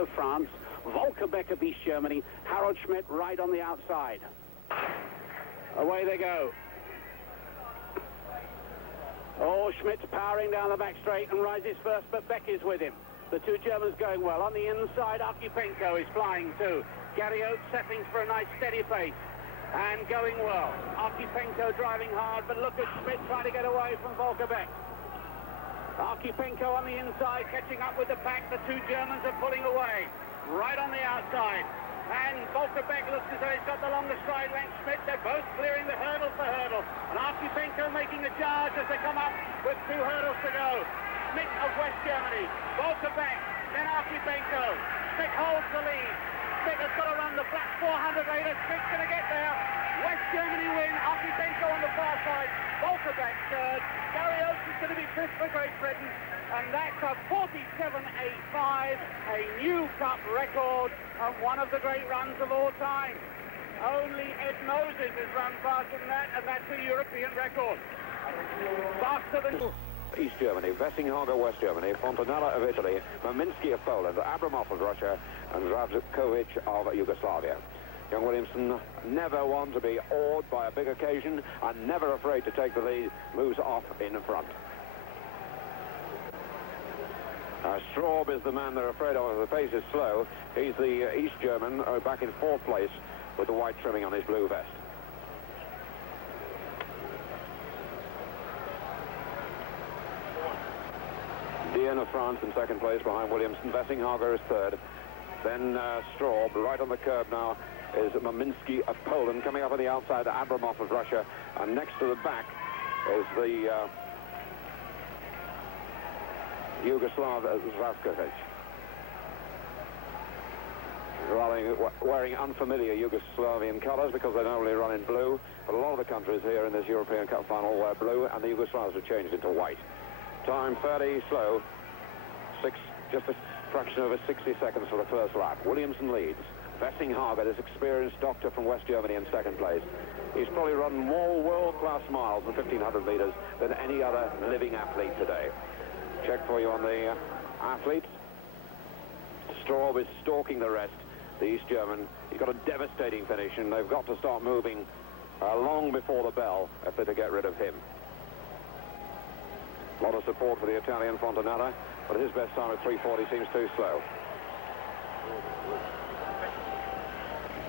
of France, Volker Becker of East Germany, Harold Schmidt right on the outside. Away they go. Oh, Schmidt's powering down the back straight and rises first, but Beck is with him. The two Germans going well. On the inside, Archipenko is flying too. Gary Oates settling for a nice steady pace and going well. Archipenko driving hard, but look at Schmidt trying to get away from Volker Beck. Archipenko on the inside, catching up with the pack. The two Germans are pulling away, right on the outside. And Volker Beck looks as though he's got the longest stride length. Schmidt, they're both clearing the hurdle for hurdle. And Archipenko making a charge as they come up with 2 hurdles to go. Schmidt of West Germany, Volker Beck, then Archipenko. Schmidt holds the lead. Schmidt has got to run the flat 400 later. Schmidt's going to get there. West Germany win. Archipenko on the far side. Volker Beck third. Gary Oates is going to be fifth for Great Britain. And that's a 47.85, a new cup record and one of the great runs of all time. Only Ed Moses has run faster than that, and that's a European record. Faster than... East Germany, Vessinghage West Germany, Fontanella of Italy, Maminsky of Poland, Abramov of Russia, and Zdravkovic of Yugoslavia. Young Williamson, never one to be awed by a big occasion and never afraid to take the lead, moves off in front. Straub is the man they're afraid of. The pace is slow. He's the East German, back in 4th place with the white trimming on his blue vest. Dion of France in 2nd place behind Williamson. Vessinghage is 3rd. Then Straub, right on the curb now, is Maminsky of Poland. Coming up on the outside, Abramov of Russia. And next to the back is the Yugoslav Zdravkovic. Wearing unfamiliar Yugoslavian colours because they normally run in blue. But a lot of the countries here in this European Cup final wear blue, and the Yugoslavs have changed into white. Time fairly slow. Just a fraction over 60 seconds for the first lap. Williamson leads. Vessinghage, this experienced doctor from West Germany, in 2nd place. He's probably run more world-class miles than 1,500 metres than any other living athlete today. Check for you on the athletes. Straub is stalking the rest. The East German, he's got a devastating finish, and they've got to start moving long before the bell if they're to get rid of him. A lot of support for the Italian Fontanella, but his best time at 3:40 seems too slow.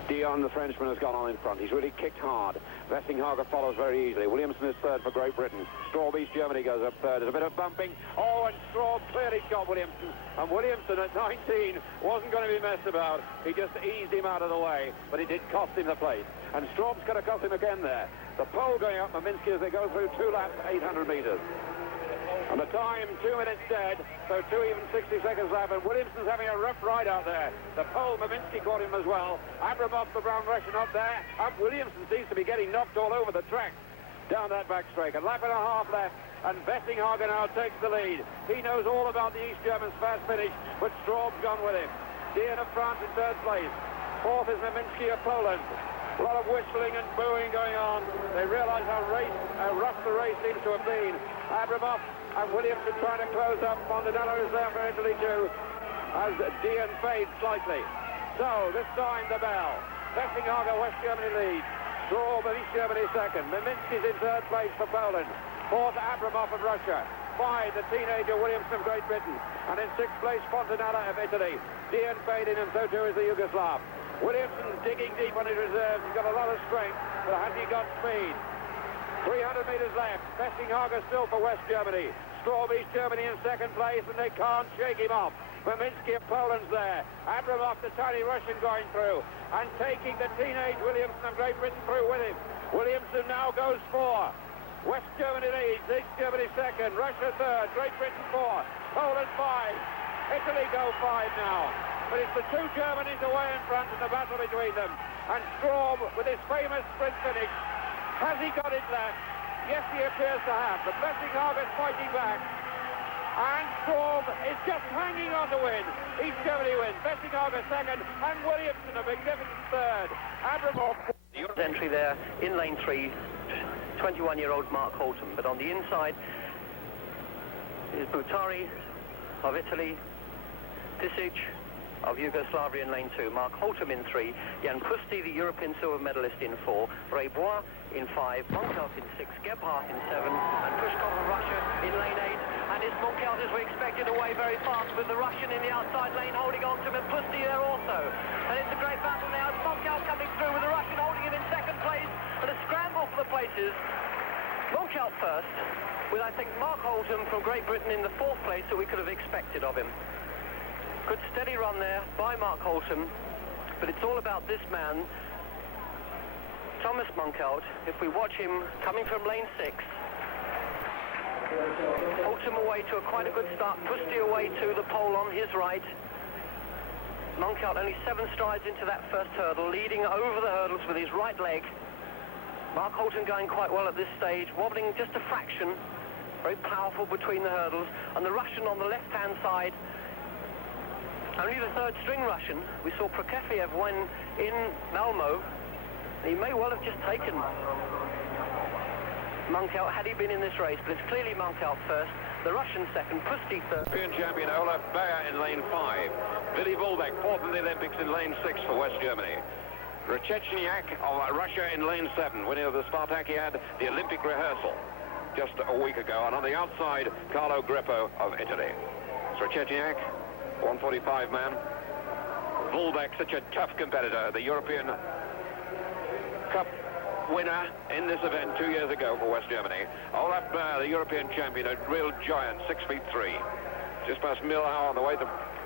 Dion, the Frenchman, has gone on in front. He's really kicked hard. Vessinghage follows very easily. Williamson is 3rd for Great Britain. Straub, East Germany, goes up 3rd. There's a bit of bumping. Oh, and Straub clearly got Williamson. And Williamson at 19 wasn't going to be messed about. He just eased him out of the way, but it did cost him the place. And Straub's going to cost him again there. The pole going up Maminsky as they go through 2 laps, 800 metres. And the time, 2 minutes dead, so 2 even 60 seconds left, and Williamson's having a rough ride out there. The pole, Maminsky caught him as well. Abramov, the brown Russian, up there, and Williamson seems to be getting knocked all over the track down that back straight. A lap and a half left, and Vessinghage now takes the lead. He knows all about the East German's fast finish, but Straub's gone with him. Dion of France in 3rd place. 4th is Maminsky of Poland. A lot of whistling and booing going on. They realise how rough the race seems to have been. Abramov and Williamson trying to close up. Fontanella is there for Italy too, as Dion fades slightly. So this time the bell. Vessinghage, West Germany leads. Straub of East Germany 2nd. Maminsky's in 3rd place for Poland. 4th, Abramov of Russia. 5, the teenager Williamson of Great Britain. And in 6th place, Fontanella of Italy. Dion fading, and so too is the Yugoslav. Williamson digging deep on his reserves. He's got a lot of strength, but has he got speed? 300 metres left. Vessinghage still for West Germany. Straub, East Germany in 2nd place, and they can't shake him off. Maminsky of Poland's there. Abramov, the tiny Russian, going through and taking the teenage Williamson of Great Britain through with him. Williamson now goes 4. West Germany leads. East Germany 2nd. Russia 3rd. Great Britain 4. Poland 5. Italy go 5 now. But it's the two Germans away in front in the battle between them. And Straub, with his famous sprint finish, has he got it left? Yes, he appears to have. But Vessinghage is fighting back. And Straub is just hanging on to win. East Germany wins. Vessinghage 2nd, and Williamson a magnificent 3rd. Abramov. Entry there in lane 3, 21-year-old Mark Holton. But on the inside is Buttari of Italy, Tisic, of Yugoslavia in lane 2. Mark Holtum in 3. Jan Pusti, the European silver medalist, in 4. Ray Bois in 5. Monkhout in 6. Gebhardt in 7. And Pushkov of Russia in lane 8. And it's Monkhout, as we expected, away very fast with the Russian in the outside lane holding on to him, and Pusti there also. And it's a great battle now. It's Monkhout coming through with the Russian holding him in second place. And a scramble for the places. Monkhout first, with I think Mark Holtum from Great Britain in the 4th place that we could have expected of him. Good steady run there by Mark Holtum, but it's all about this man, Thomas Monkhout. If we watch him coming from lane 6, Holtum away to quite a good start, Pusti away to the pole on his right. Monkhout only 7 strides into that first hurdle, leading over the hurdles with his right leg. Mark Holtum going quite well at this stage, wobbling just a fraction, very powerful between the hurdles, and the Russian on the left-hand side, only the 3rd string Russian. We saw Prokofiev when in Malmo. He may well have just taken Monkhout had he been in this race, but it's clearly Monkhout first, the Russian second, Pusti third. European champion Olaf Bayer in lane 5. Willy Wolbeck, 4th in the Olympics, in lane 6 for West Germany. Rechechniak of Russia in lane 7, winner of the Spartakiad, the Olympic rehearsal, just a week ago. And on the outside, Carlo Greppo of Italy. Rechechniak, 145 man. Wolbeck, such a tough competitor, the European Cup winner in this event 2 years ago for West Germany. Olaf Bayer, the European champion, a real giant, 6'3". Just past Milhau on the way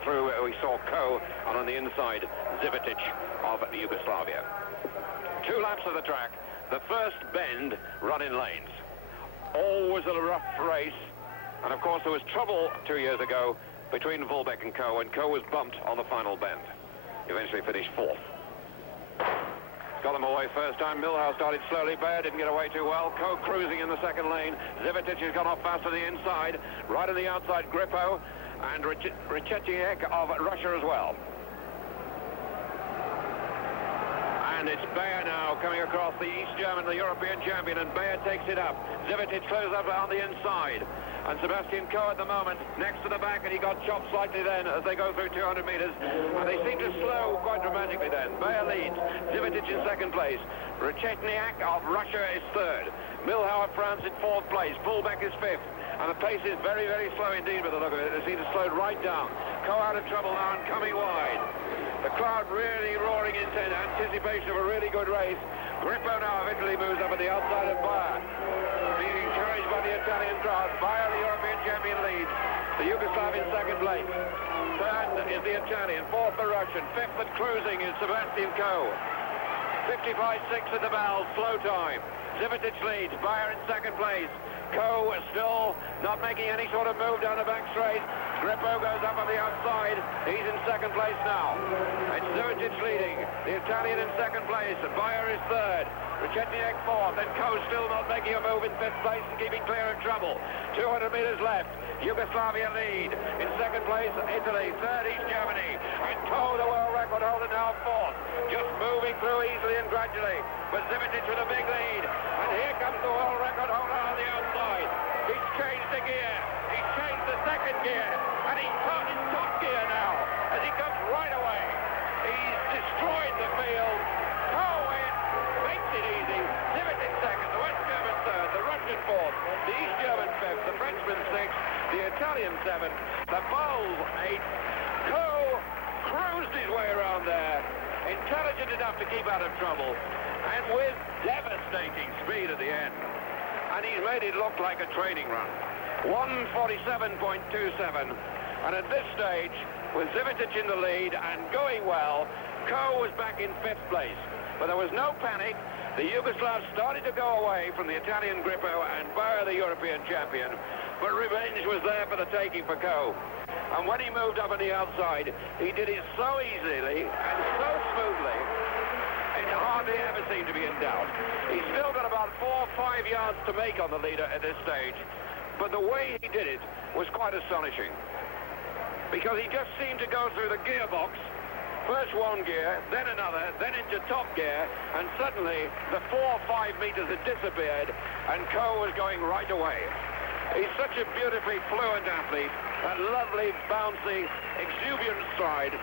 through, we saw Coe, and on the inside, Zivetic of Yugoslavia. 2 laps of the track, the first bend run in lanes. Always a rough race, and of course there was trouble 2 years ago between Wolbeck and Coe, and Coe was bumped on the final bend. He eventually finished 4th. Got them away first time. Milhau started slowly. Bayer didn't get away too well. Coe cruising in the second lane. Zivetic has gone off fast to the inside. Right on the outside, Grippo and Rechechniak of Russia as well. And it's Bayer now coming across, the East German, the European champion, and Bayer takes it up. Zivetic closes up on the inside. And Sebastian Coe at the moment next to the back, and he got chopped slightly then as they go through 200 meters. And they seem to slow quite dramatically then. Bayer leads. Zivetic in second place. Rechechniak of Russia is 3rd. Milhau of France in 4th place. Wolbeck is 5th. And the pace is very, very slow indeed by the look of it. They seem to slow right down. Coe out of trouble now and coming wide. The crowd really roaring into anticipation of a really good race. Grippo now of Italy moves up at the outside of Bayer. Being encouraged by the Italian crowd. Bayer, the European champion, leads. The Yugoslavian second place. 3rd is the Italian. 4th the Russian. 5th at cruising is Sebastian Coe. 55.6 at the bell, slow time. Zivetic leads. Bayer in second place. Coe still not making any sort of move down the back straight. Grippo goes up on the outside. He's in second place now. It's Zivetic leading. The Italian in second place. Bayer is 3rd. Rechechniak 4th. And Coe still not making a move in 5th place and keeping clear of trouble. 200 meters left. Yugoslavia lead. In second place, Italy. 3rd, East Germany. And Coe, the world record holder, now 4th. Just moving through easily and gradually. But Zivetic with a big lead. And here comes the world record holder on the outside. He's changed the gear. He's changed the second gear. And he's put in top gear now as he comes right away. He's destroyed the field. Coe wins. Makes it easy. Zivetic 2nd. The West German 3rd. The Russian 4th. The East German 5th. The Frenchman 6th. The Italian 7th. The Pole 8th. Coe cruised his way around there. Intelligent enough to keep out of trouble. And with devastating speed at the end. And he's made it look like a training run. 1:47.27. And at this stage, with Zivetic in the lead and going well, Coe was back in 5th place. But there was no panic. The Yugoslavs started to go away from the Italian Grippo and Bayer, the European champion. But revenge was there for the taking for Coe. And when he moved up on the outside, he did it so easily and so smoothly, it hardly ever seemed to be in doubt. He's still got about 4 or 5 yards to make on the leader at this stage, but the way he did it was quite astonishing. Because he just seemed to go through the gearbox, first one gear, then another, then into top gear, and suddenly the 4 or 5 meters had disappeared, and Coe was going right away. He's such a beautifully fluent athlete, that lovely, bouncy, exuberant stride.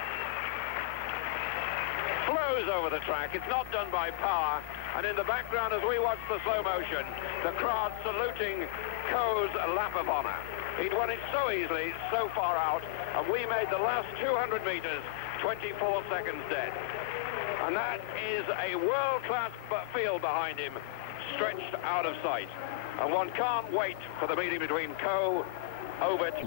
marches over the track. It's not done by power. And in the background, as we watch the slow motion, the crowd saluting Coe's lap of honour. He'd won it so easily, so far out, and we made the last 200 metres 24 seconds dead. And that is a world-class field behind him, stretched out of sight. And one can't wait for the meeting between Coe, Ovett